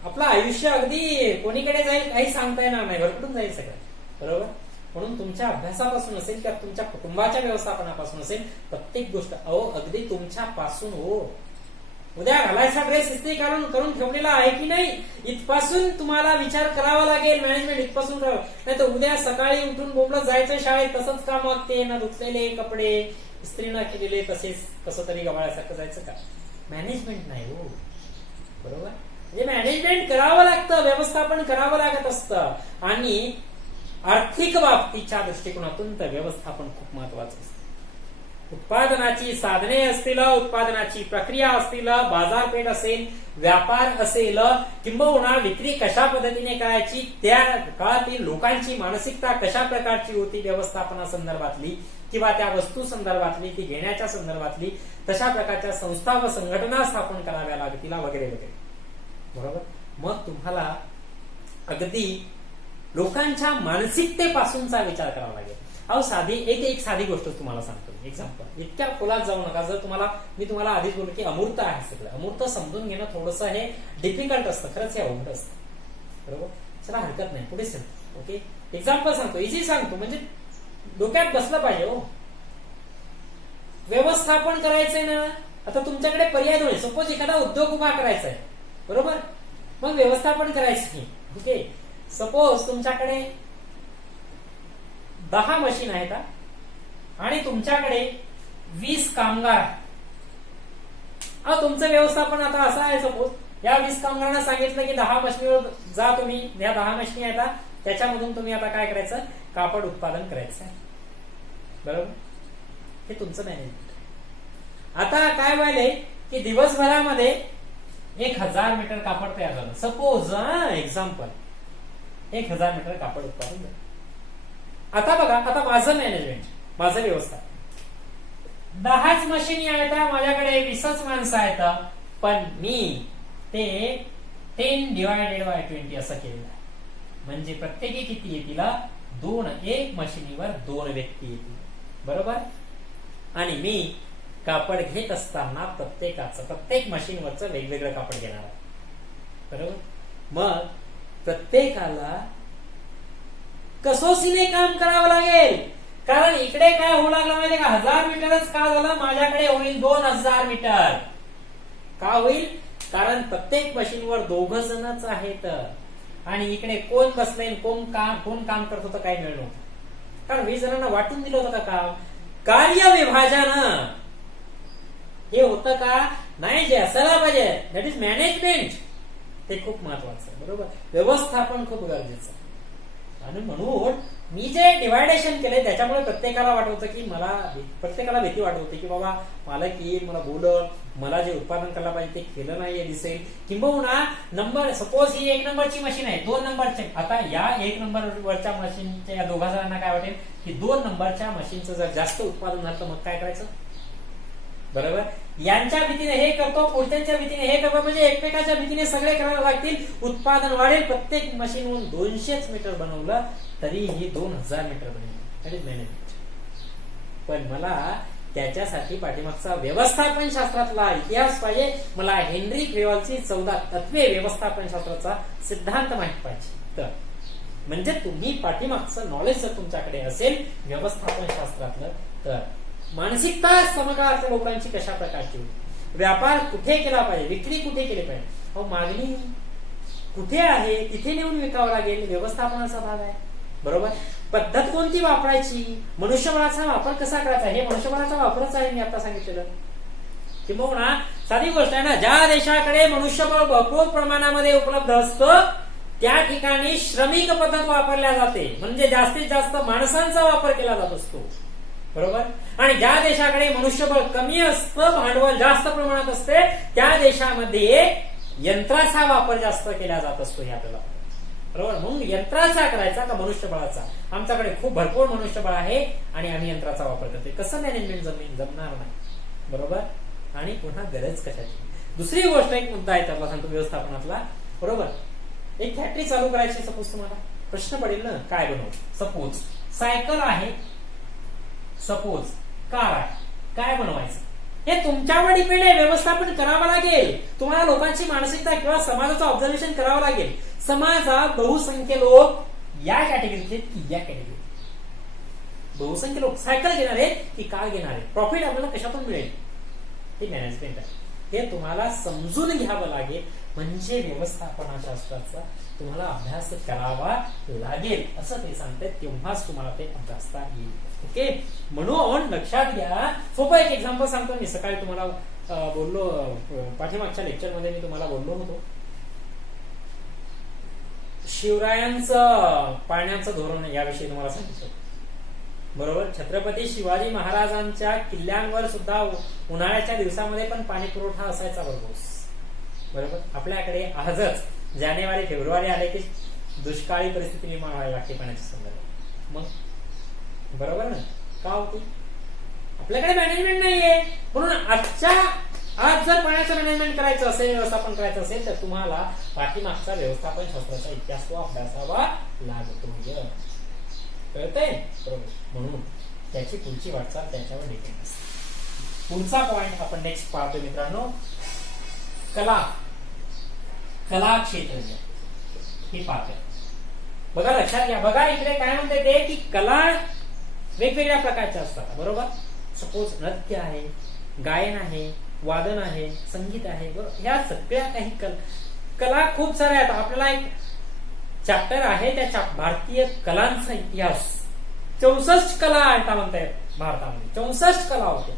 आपलं आयुष्य अगदी कोणीकडे जाईल काही सांगता येणार नाही, भरकुटून जाईल सगळं बरोबर. म्हणून तुमच्या अभ्यासापासून असेल किंवा तुमच्या कुटुंबाच्या व्यवस्थापनापासून असेल, प्रत्येक गोष्ट अगदी तुमच्या पासून हो. उद्या घालायचा ड्रेस इस्त्री करून ठेवलेला आहे की नाही इथपासून तुम्हाला विचार करावा लागेल. मॅनेजमेंट इथपासून करावं, नाही तर उद्या सकाळी उठून बोबलं जायचं शाळेत, तसंच का मग ते ना धुतलेले कपडे इस्त्री न केलेले तसेच कसं तरी गवाळ्यासारखं जायचं का? मॅनेजमेंट नाही हो बरोबर. म्हणजे मॅनेजमेंट करावं लागतं, व्यवस्थापन करावं लागत असतं. आणि आर्थिक बाबतीच्या दृष्टिकोनातून तर व्यवस्थापन खूप महत्वाचं असतं. उत्पादनाची साधने असतील, उत्पादनाची प्रक्रिया असतील, बाजारपेठ असेल, व्यापार असेल, किंबहुना विक्री कशा पद्धतीने करायची, त्या काळातील लोकांची मानसिकता कशा प्रकारची होती व्यवस्थापनासंदर्भातली किंवा त्या वस्तू संदर्भातली, ती घेण्याच्या संदर्भातली, तशा प्रकारच्या संस्था व संघटना स्थापन कराव्या लागतील वगैरे वगैरे. बरोबर. मग तुम्हाला अगदी लोकांच्या मानसिकतेपासूनचा विचार करावा लागेल. अहो साधी एक साधी गोष्ट तुम्हाला सांगतो, एक्झाम्पल. इतक्या खोलात जाऊ नका. जर मी तुम्हाला आधीच बोललो की अमूर्त आहे सगळं. अमूर्त समजून घेणं थोडंसं हे डिफिकल्ट असतं, खरंच हे अवघड असतं. बरोबर. चला हरकत नाही, पुढे सांग. ओके, एक्झाम्पल सांगतो, इझी सांगतो, म्हणजे डोक्यात बसलं पाहिजे. हो, व्यवस्थापन करायचंय ना. आता तुमच्याकडे पर्याय दोन. सपोज एखादा उद्योग उभा करायचा आहे, बरोबर, मग व्यवस्थापन करायचं. ओके, सपोज तुमच्याकडे 10 मशीन आहेत आणि तुमच्याकडे 20 कामगार. तुमचं व्यवस्थापन आता असं आहे, सपोज या 20 कामगारांना सांगितलं की 10 मशीनीवर जा तुम्ही, या 10 मशीनी आहेत, त्याच्यामधून तुम्ही आता काय करायचं, कापड उत्पादन करायचं आहे. बरोबर. हे तुमचं मॅनेजमेंट. आता काय व्हायलंय की दिवसभरामध्ये 1000 मीटर कापड तयार झालं. सपोज एक्झाम्पल 1000 मीटर कापड उत्पादन झालं. आता बघा, आता माझं मॅनेजमेंट, माझं व्यवस्था, 10च मशीनी आहेत, माझ्याकडे 20च माणसं आहेत, पण मी ते 10/20 असं केलेलं आहे. म्हणजे प्रत्येकी किती येतील, 2. एक मशीनीवर 2 व्यक्ती येतील. बरोबर. आणि मी कापड घेत असताना प्रत्येक मशीनवरचं वेगवेगळं कापड घेणार आहे. बरोबर. मग प्रत्येकाला कसोशीने काम करावं लागेल. कारण इकडे काय होऊ लागलं माहितीये का, 1000 मीटरच का झालं, माझ्याकडे होईल 2000 मीटर. का होईल, कारण प्रत्येक मशीनवर 2 जणच आहेत आणि इकडे कोण बसले, कोण काम करत होतं काही मिळत नव्हतं. कारण 20 जणांना वाटून दिलं होतं का काम. कार्य विभाजन हे होतं का नाही, जे असायला पाहिजे, दॅट इज मॅनेजमेंट. ते खूप महत्वाचं आहे. बरोबर. व्यवस्थापन खूप गरजेचं आहे. आणि म्हणून मी जे डिवायडेशन केले त्याच्यामुळे प्रत्येकाला वाटवतं की प्रत्येकाला भीती वाटत होती की बाबा मालक येईल, मला बोलल, मला जे उत्पादन करायला पाहिजे ते केलं नाही दिसेल. किंबहुना नंबर, सपोज ही 1 नंबरची मशीन आहे, 2 नंबरचे. आता या 1 नंबरवरच्या मशीनच्या या 2 जणांना काय वाटेल की 2 नंबरच्या मशीनचं जर जास्त उत्पादन झालं तर मग काय करायचं. बरोबर. यांच्या भीतीने हे करतो, पुढच्या भीतीने हे करतो, म्हणजे एकमेकाच्या भीतीने सगळे करायला लागतील, उत्पादन वाढेल. प्रत्येक मशीनहून 200 मीटर बनवलं तरीही 2000 मीटर बनेल. मॅनेजमेंट. पण मला त्याच्यासाठी पाठीमागचा व्यवस्थापन शास्त्रातला इतिहास पाहिजे. मला हेनरी क्रेवलची 14 तत्वे व्यवस्थापन शास्त्राचा सिद्धांत माहित पाहिजे. तर म्हणजे तुम्ही पाठीमागचं नॉलेज जर तुमच्याकडे असेल व्यवस्थापन शास्त्रातलं, तर मानसिकता समकाळातल्या लोकांची कशा प्रकारची होती, व्यापार कुठे केला पाहिजे, विक्री कुठे केली पाहिजे, मागणी कुठे आहे तिथे नेऊन विकावं लागेल, व्यवस्थापनाचा भाग आहे. बरोबर. पद्धत कोणती वापरायची, मनुष्यबळाचा वापर कसा करायचा, हे मनुष्यबळाचा वापरच आहे मी आता सांगितलेलं. किंवा साधी गोष्ट आहे ना, ज्या देशाकडे मनुष्यबळ भरपूर प्रमाणामध्ये उपलब्ध असतं त्या ठिकाणी श्रमिक पद्धत वापरल्या जाते, म्हणजे जास्तीत जास्त माणसांचा वापर केला जात असतो. बरोबर. आणि ज्या देशाकडे मनुष्यबळ कमी असतं, भांडवल जास्त प्रमाणात असते, त्या देशामध्ये यंत्राचा वापर जास्त केला जात असतो. हे आपल्याला बरोबर. म्हणून यंत्राचा करायचा का मनुष्यबळाचा. आमच्याकडे खूप भरपूर मनुष्यबळ आहे आणि आम्ही यंत्राचा वापर करतो. कसं मॅनेजमेंट जमणार नाही. बरोबर. आणि पुन्हा गरज कशाची. दुसरी गोष्ट, एक मुद्दा आहे त्याला सांगतो व्यवस्थापनातला. बरोबर. एक फॅक्टरी चालू करायची, सपोज तुम्हाला प्रश्न पडेल ना, काय बनवू. सपोज सायकल आहे, सपोज कार आहे, काय बनवायचं हे तुमच्यावर डिपेंड आहे. व्यवस्थापन करावं लागेल. तुम्हाला लोकांची मानसिकता किंवा समाजाचं ऑब्झर्वेशन करावं लागेल. समाजात बहुसंख्य लोक या कॅटेगरीतले की या कॅटेगरीत. बहुसंख्य लोक सायकल घेणार आहेत की कार घेणार आहेत, प्रॉफिट आपल्याला कशातून मिळेल, हे मॅनेजमेंट आहे. हे तुम्हाला समजून घ्यावं लागेल. म्हणजे व्यवस्थापनाशास्त्राचा तुम्हाला अभ्यास करावा लागेल असं ते सांगतात. तेव्हाच तुम्हाला ते अभ्यासता येईल. ओके. म्हणून लक्षात घ्या. सोपं एक एक्झाम्पल सांगतो. मी सकाळी तुम्हाला बोललो, पाठीमागच्या लेक्चरमध्ये मी तुम्हाला बोललो होतो, शिवरायांचं पाळण्याचं धोरण याविषयी तुम्हाला सांगितलं. बरोबर. छत्रपती शिवाजी महाराजांच्या किल्ल्यांवर सुद्धा उन्हाळ्याच्या दिवसामध्ये पण पाणी पुरवठा असायचा भरघोस. बरोबर. आपल्याकडे आजच जानेवारी फेब्रुवारी आले की दुष्काळी परिस्थिती निर्माण व्हायला लागते पाण्याच्या संदर्भात. मग बरोबर ना, का होती? आपल्याकडे मॅनेजमेंट नाहीये. म्हणून आज जर पाण्याचं मॅनेजमेंट करायचं असेल, व्यवस्थापन करायचं असेल, तर तुम्हाला पाठीमागचा व्यवस्थापन शास्त्राचा इतिहास तो अभ्यासावा लागतो. कळतंय? बरोबर. म्हणून त्याची पुढची वाटचाल त्याच्यावर डिपेंड असते. पुढचा पॉइंट आपण नेक्स्ट पाहतो मित्रांनो, कला क्षेत्र हे पाहतोय. बघा लक्षात घ्या. बघा इकडे काय म्हणते ते की कला वेगवेगळ्या प्रकारच्या असतात. बरोबर. सपोज नृत्य आहे, गायन आहे, वादन आहे, संगीत आहे. बरोबर. ह्या सगळ्या काही कला खूप साऱ्या आहेत. आपल्याला एक चॅप्टर आहे त्या भारतीय कलांचा इतिहास. 64 कला आता म्हणताय भारतामध्ये. 64 कला होते.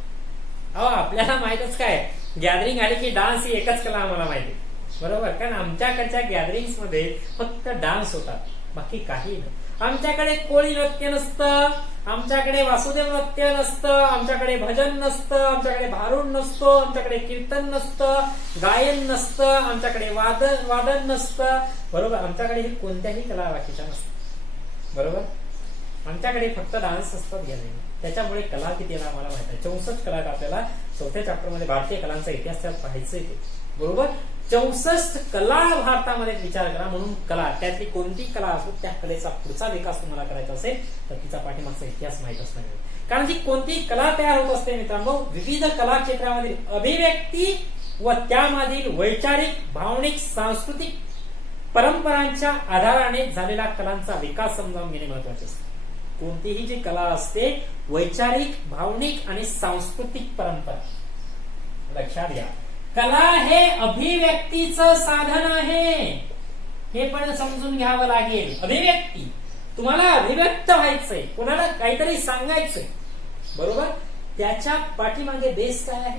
आपल्याला माहितच काय, गॅदरिंग आली की डान्स ही एकच कला आम्हाला माहिती. बरोबर. कारण आमच्याकडच्या गॅदरिंग मध्ये फक्त डान्स होतात, बाकी काही नाही. आमच्याकडे कोळी नृत्य नसतं, आमच्याकडे वासुदेव नृत्य नसतं, आमच्याकडे भजन नसतं, आमच्याकडे भारुड नसतो, आमच्याकडे कीर्तन नसतं, गायन नसतं, आमच्याकडे वादन नसतं. बरोबर. आमच्याकडे ही कोणत्याही कला बाकीच्या नसतात. बरोबर. आमच्याकडे फक्त डान्स असतात गॅदरिंग. त्याच्यामुळे कला किती आहे आम्हाला माहिती आहे. 64 कला आपल्याला 4थ्या चॅप्टर मध्ये भारतीय कलांचा इतिहास त्यात पाहायचं आहे. बरोबर. 64 कला भारतामध्ये विचार करा. म्हणून कला, त्यातली कोणती कला असो त्या कलेचा पुढचा विकास तुम्हाला करायचा असेल तर तिचा पाठीमागचा इतिहास माहित असणार. कारण की कोणती कला तयार होत असते मित्रांनो, विविध कला क्षेत्रामधील अभिव्यक्ती व त्यामधील वैचारिक, भावनिक, सांस्कृतिक परंपरांच्या आधाराने झालेला कलांचा विकास समजावून घेणे महत्वाचे असते. कोणतीही जी कला असते वैचारिक, भावनिक आणि सांस्कृतिक परंपरा. लक्षात घ्या. कला हे अभिव्यक्तीचं साधन आहे, हे पण समजून घ्यावं लागेल. अभिव्यक्ती, तुम्हाला अभिव्यक्त व्हायचंय, कोणाला काहीतरी सांगायचंय. बरोबर. त्याच्या पाठीमागे बेस काय आहे?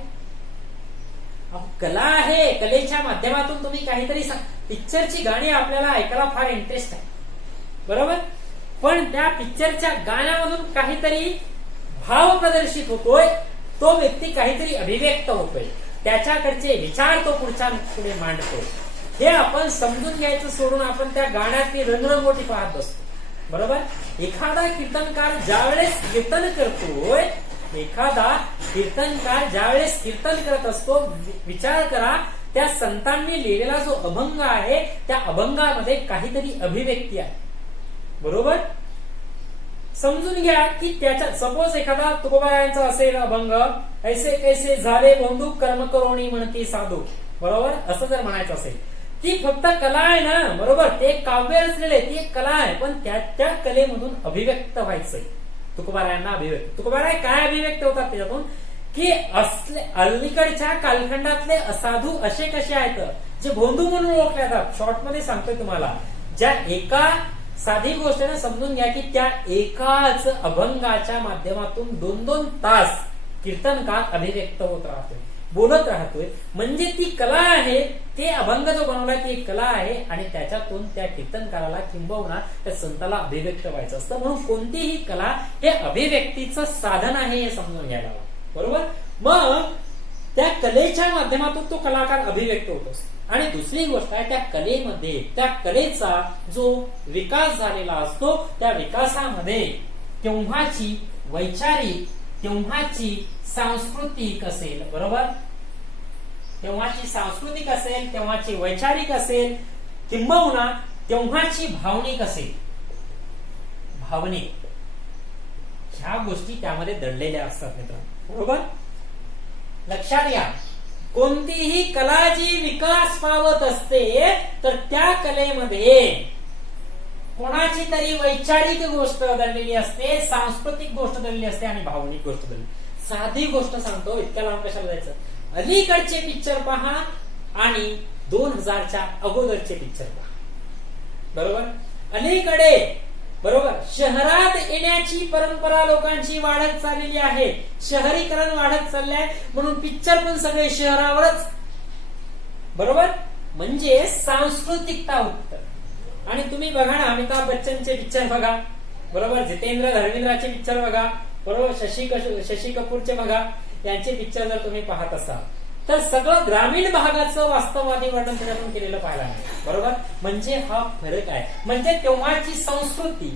कला आहे. कलेच्या माध्यमातून तुम्ही काहीतरी पिक्चरची गाणी आपल्याला ऐकायला फार इंटरेस्ट आहे. बरोबर. पण त्या पिक्चरच्या गाण्यामधून काहीतरी भाव प्रदर्शित होतोय, तो व्यक्ती काहीतरी अभिव्यक्त होतोय, त्याच्याकडचे विचार तो पुढे मांडतो. हे आपण समजून घ्यायचं सोडून आपण त्या गाण्यातली रंगरंगोटी पाहत बसतो. बरोबर. एखादा कीर्तनकार ज्यावेळेस कीर्तन करतोय, ज्यावेळेस कीर्तन करत असतो, विचार करा त्या संतांनी लिहिलेला जो अभंग आहे त्या अभंगामध्ये काहीतरी अभिव्यक्ती आहे. बरोबर. समजून घ्या की त्याच्या सपोज एखादा तुकोबारायांचा असेल अभंग, ऐसे कैसे झाले बंधू कर्म करोणी म्हणती साधू. बरोबर. असं जर म्हणायचं असेल, ती फक्त कला आहे ना. बरोबर. ते काव्य रचलेले, ती एक कला आहे. पण त्या कलेमधून अभिव्यक्त व्हायचंय. तुकोबारायांना अभिव्यक्त, तुकोबाराय काय अभिव्यक्त होतात त्याच्यातून की अलीकडच्या कालखंडातले असाधू असे कसे आहेत जे भोंदू म्हणून ओळखले जातात. शॉर्टमध्ये सांगतोय तुम्हाला. ज्या एका साधी गोष्टीने समजून घ्या की त्या एकाच अभंगाच्या माध्यमातून 2-2 तास कीर्तनकार अभिव्यक्त होत राहतोय, बोलत राहतोय. म्हणजे ती कला आहे. ते अभंग जो बनवला ती एक कला आहे आणि त्याच्यातून त्या कीर्तनकाराला किंबहुना त्या संताला अभिव्यक्त व्हायचं असतं. म्हणून कोणतीही कला हे अभिव्यक्तीचं साधन आहे हे समजून घ्यायला हवं. बरोबर. मग त्या कलेच्या माध्यमातून तो कलाकार अभिव्यक्त होत असतो. आणि दुसरी गोष्ट आहे, त्या कलेमध्ये त्या कलेचा जो विकास झालेला असतो त्या विकासामध्ये तेव्हाची वैचारिक, तेव्हाची सांस्कृतिक असेल. बरोबर. तेव्हाची सांस्कृतिक असेल, तेव्हाची वैचारिक असेल, किंबहुना तेव्हाची भावनिक असेल. भावनिक ह्या गोष्टी त्यामध्ये दडलेल्या असतात मित्रांनो. बरोबर. लक्षात घ्या. कोणतीही कला जी विकास पावत असते तर त्या कलेमध्ये कोणाची तरी वैचारिक गोष्ट दडलेली असते, सांस्कृतिक गोष्ट दडलेली असते आणि भावनिक गोष्ट दडलेली. साधी गोष्ट सांगतो, इतक्या लांब कशाला जायचं. अलीकडचे पिक्चर पहा आणि 2000च्या अगोदरचे पिक्चर पहा. बरोबर. अलीकडे बरोबर शहरात येण्याची परंपरा लोकांची वाढत चाललेली आहे. शहरीकरण वाढत चाललंय म्हणून पिक्चर पण सगळे शहरावरच. बरोबर. म्हणजे सांस्कृतिकता उत्तर. आणि तुम्ही बघा ना, अमिताभ बच्चनचे पिक्चर बघा, बरोबर. जितेंद्र धर्मेंद्राचे पिक्चर बघा, बरोबर. शशी कपूरचे बघा, यांचे पिक्चर जर तुम्ही पाहत असाल तर सगळं ग्रामीण भागाचं वास्तववादी वर्णन त्याच्यातून केलेलं पाहायला मिळेल, बरोबर. म्हणजे हा फरक आहे. म्हणजे तेव्हाची संस्कृती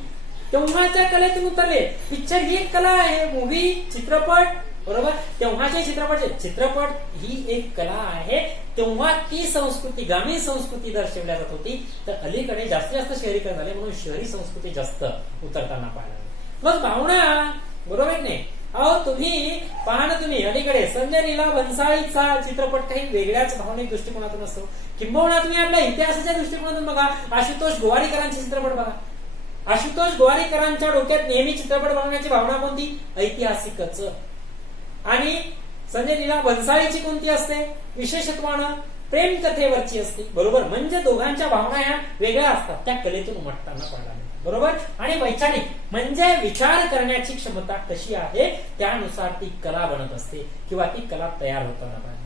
तेव्हाच्या कलेतून उतरले. पिक्चर ही एक कला आहे, मूवी, चित्रपट, बरोबर. तेव्हाचे चित्रपट ही एक कला आहे. तेव्हा ती संस्कृती, ग्रामीण संस्कृती दर्शवल्या जात होती. तर अलीकडे जास्तीत जास्त शहरीकरण झाले म्हणून शहरी संस्कृती जास्त उतरताना पाहायला मिळते. प्लस भावना, बरोबर नाही. अहो तुम्ही पहा ना, तुम्ही अलीकडे संजय लीला भन्साळीचा चित्रपट काही वेगळ्याच भावनिक दृष्टिकोनातून असतो. किंबहुना तुम्ही आपल्या इतिहासाच्या दृष्टिकोनातून बघा, आशुतोष गोवारीकरांचे चित्रपट बघा. आशुतोष गोवारीकरांच्या डोक्यात नेहमी चित्रपट बनवण्याची भावना कोणती? ऐतिहासिकच. आणि संजय लीला भन्साळीची कोणती असते? विशेषत्वानं प्रेम कथेवरची असते, बरोबर. म्हणजे दोघांच्या भावना ह्या वेगळ्या असतात, त्या कलेतून उमटताना पाहायला मिळतात, बरोबर. आणि वैचारिक म्हणजे विचार करण्याची क्षमता कशी आहे त्यानुसार ती कला बनत असते किंवा ती कला तयार होताना पाहायला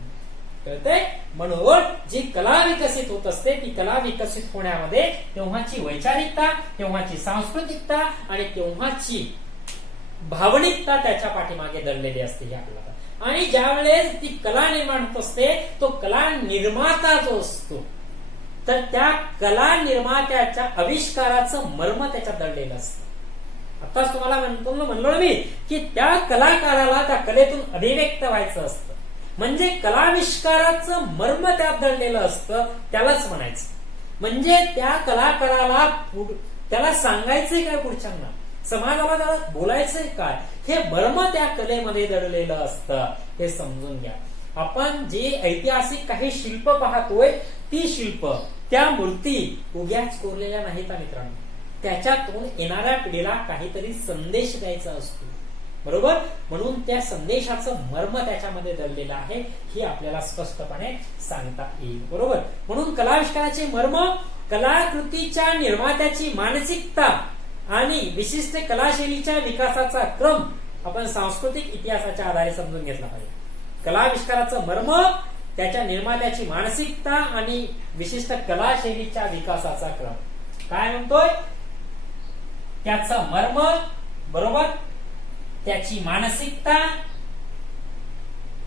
कळते. म्हणून जी कला विकसित होत असते ती कला विकसित होण्यामध्ये तेव्हाची वैचारिकता, तेव्हाची सांस्कृतिकता आणि तेव्हाची भावनिकता त्याच्या पाठीमागे दडलेली असते हे आपल्याला. आणि ज्या वेळेस ती कला निर्माण होत असते तो कला निर्माता जो असतो तर त्या कला निर्मात्याच्या आविष्काराचं मर्म त्याच्यात दडलेलं असतं. आताच तुम्हाला म्हणलो मी की त्या कलाकाराला त्या कलेतून अभिव्यक्त व्हायचं असतं. म्हणजे कलाविष्काराचं मर्म त्यात दडलेलं असतं, त्यालाच म्हणायचं. म्हणजे त्या कलाकाराला त्याला सांगायचंय काय पुढच्यांना, समाजाला त्याला बोलायचंय काय, हे मर्म त्या कलेमध्ये दडलेलं असतं. हे समजून घ्या. आपण जे ऐतिहासिक काही शिल्प पाहतोय ती शिल्प, त्या मूर्ती उग्याच कोरलेल्या नाहीत मित्रांनो. त्याच्यातून येणाऱ्या पिढीला काहीतरी संदेश द्यायचा असतो, बरोबर. म्हणून त्या संदेशाचं मर्म त्याच्यामध्ये दडलेलं आहे हे आपल्याला स्पष्टपणे सांगता येईल, बरोबर. म्हणून कलाविष्काराचे मर्म, कलाकृतीच्या निर्मात्याची मानसिकता आणि विशिष्ट कलाशैलीच्या विकासाचा क्रम आपण सांस्कृतिक इतिहासाच्या आधारे समजून घेतला पाहिजे. कलाविष्काराचं मर्म, त्याच्या निर्मात्याची मानसिकता आणि विशिष्ट कलाशैलीच्या विकासाचा क्रम. काय म्हणतोय? त्याचा मर्म, बरोबर, त्याची मानसिकता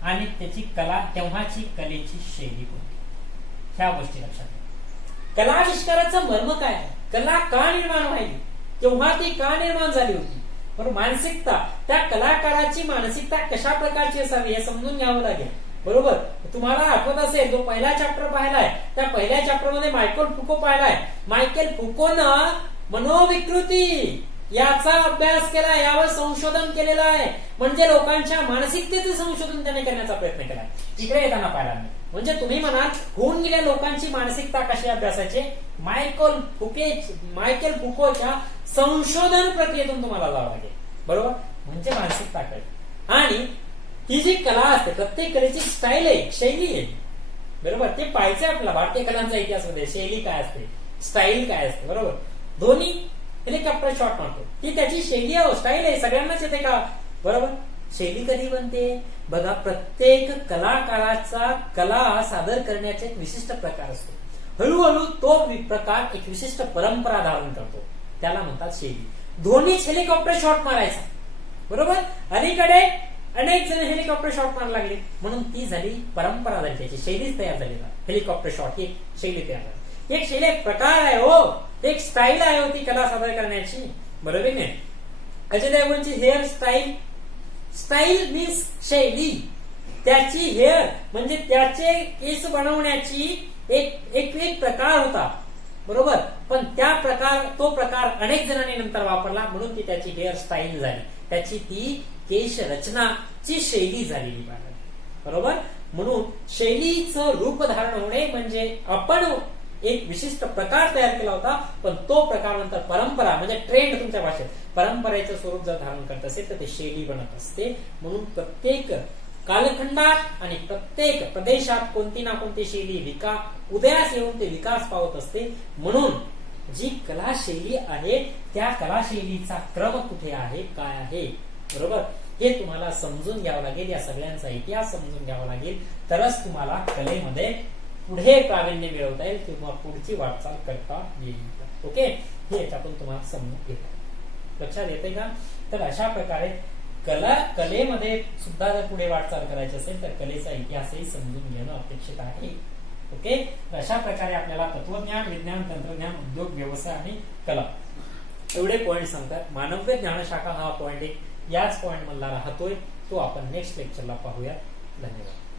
आणि त्याची कला, तेव्हाची कलेची शैली कोणती, ह्या गोष्टी लक्षात घ्या. कलाविष्काराचं मर्म काय आहे, कला का निर्माण व्हायली, तेव्हा ती का निर्माण झाली होती, बरोबर. मानसिकता, त्या कलाकाराची मानसिकता कशा प्रकारची असावी हे समजून घ्यावं लागेल, बरोबर. तुम्हाला आठवत असेल जो पहिला चॅप्टर पाहिलाय त्या पहिल्या चॅप्टर मध्ये मायकेल फुको पाहिलाय. मायकेल फुकोनं मनोविकृती याचा अभ्यास केला, यावर संशोधन केलेलं आहे. म्हणजे लोकांच्या मानसिकतेचं संशोधन त्याने करण्याचा प्रयत्न केला. इकडे येताना पाहिला नाही. म्हणजे तुम्ही म्हणाल होऊन गेल्या लोकांची मानसिकता कशी अभ्यासाची, मायकेल फुकोच्या संशोधन प्रक्रियेतून तुम्हाला जावं लागेल, बरोबर. म्हणजे मानसिकता कळेल. आणि ही जी कला असते प्रत्येक कलेची स्टाईल आहे, शैली आहे, बरोबर. ते पाहायचं आपल्याला भारतीय कलांचा इतिहासमध्ये शैली काय असते, स्टाईल काय असते, बरोबर. धोनी हेलिकॉप्टर शॉट मारतो, ती त्याची शैली आहे, स्टाईल आहे, सगळ्यांनाच येते का, बरोबर. शैली कधी बनते बघा, प्रत्येक कलाकाराचा कला सादर करण्याचा एक विशिष्ट प्रकार असतो. हळूहळू तो प्रकार एक विशिष्ट परंपरा धारण करतो, त्याला म्हणतात शैली. धोनीच हेलिकॉप्टर शॉट मारायचा, बरोबर. अलीकडे अनेक जण हेलिकॉप्टर शॉट मारायला लागले म्हणून ती झाली परंपरा, झाली त्याची शैलीच तयार झाली. हेलिकॉप्टर शॉट ही शैली तयार झाली, एक शैली, एक प्रकार आहे हो, एक स्टाईल आहे होती कला सादर करण्याची, बरोबर नाही. अजय देवगणची हेअर स्टाईल, स्टाईल मीन्स शैली, त्याची हेअर म्हणजे त्याचे केस बनवण्याची एक प्रकार होता, बरोबर. पण तो प्रकार अनेक जणांनी नंतर वापरला म्हणून ती त्याची हेअर स्टाईल झाली, त्याची ती केश रचनाची शैली झालेली पाहिजे, बरोबर. म्हणून शैलीचं रूप धारण होणे म्हणजे आपण एक विशिष्ट प्रकार तयार केला होता, पण तो प्रकार नंतर परंपरा म्हणजे ट्रेंड, तुमच्या भाषेत परंपरेचं स्वरूप जर धारण करत असेल तर ते शैली बनत असते. म्हणून प्रत्येक कालखंडात आणि प्रत्येक प्रदेशात कोणती ना कोणती शैली उदयास येऊन ते विकास पावत असते. म्हणून जी कला शैली आहे त्या कला शैलीचा क्रम कुठे आहे, काय आहे, बरोबर, हे तुम्हाला समजून घ्यावं लागेल. या सगळ्यांचा इतिहास समजून घ्यावा लागेल, तरच तुम्हाला कलेमध्ये पुढे प्रावीण्य मिळवता येईल किंवा पुढची वाटचाल करता येईल. ओके, हे याच्यातून तुम्हाला समजून येईल. लक्षात येते का? तर अशा प्रकारे कलेमध्ये सुद्धा जर पुढे वाटचाल करायची असेल तर कलेचा इतिहासही समजून घेणं अपेक्षित आहे. ओके, अशा प्रकारे आपल्याला तत्वज्ञान, विज्ञान, तंत्रज्ञान, उद्योग, व्यवसाय आणि कला एवढे पॉइंट सांगतात. मानव्य ज्ञानशाखा हा पॉइंट एक याच पॉइंट मधला राहतोय, तो आपण नेक्स्ट लेक्चरला पाहूया. धन्यवाद.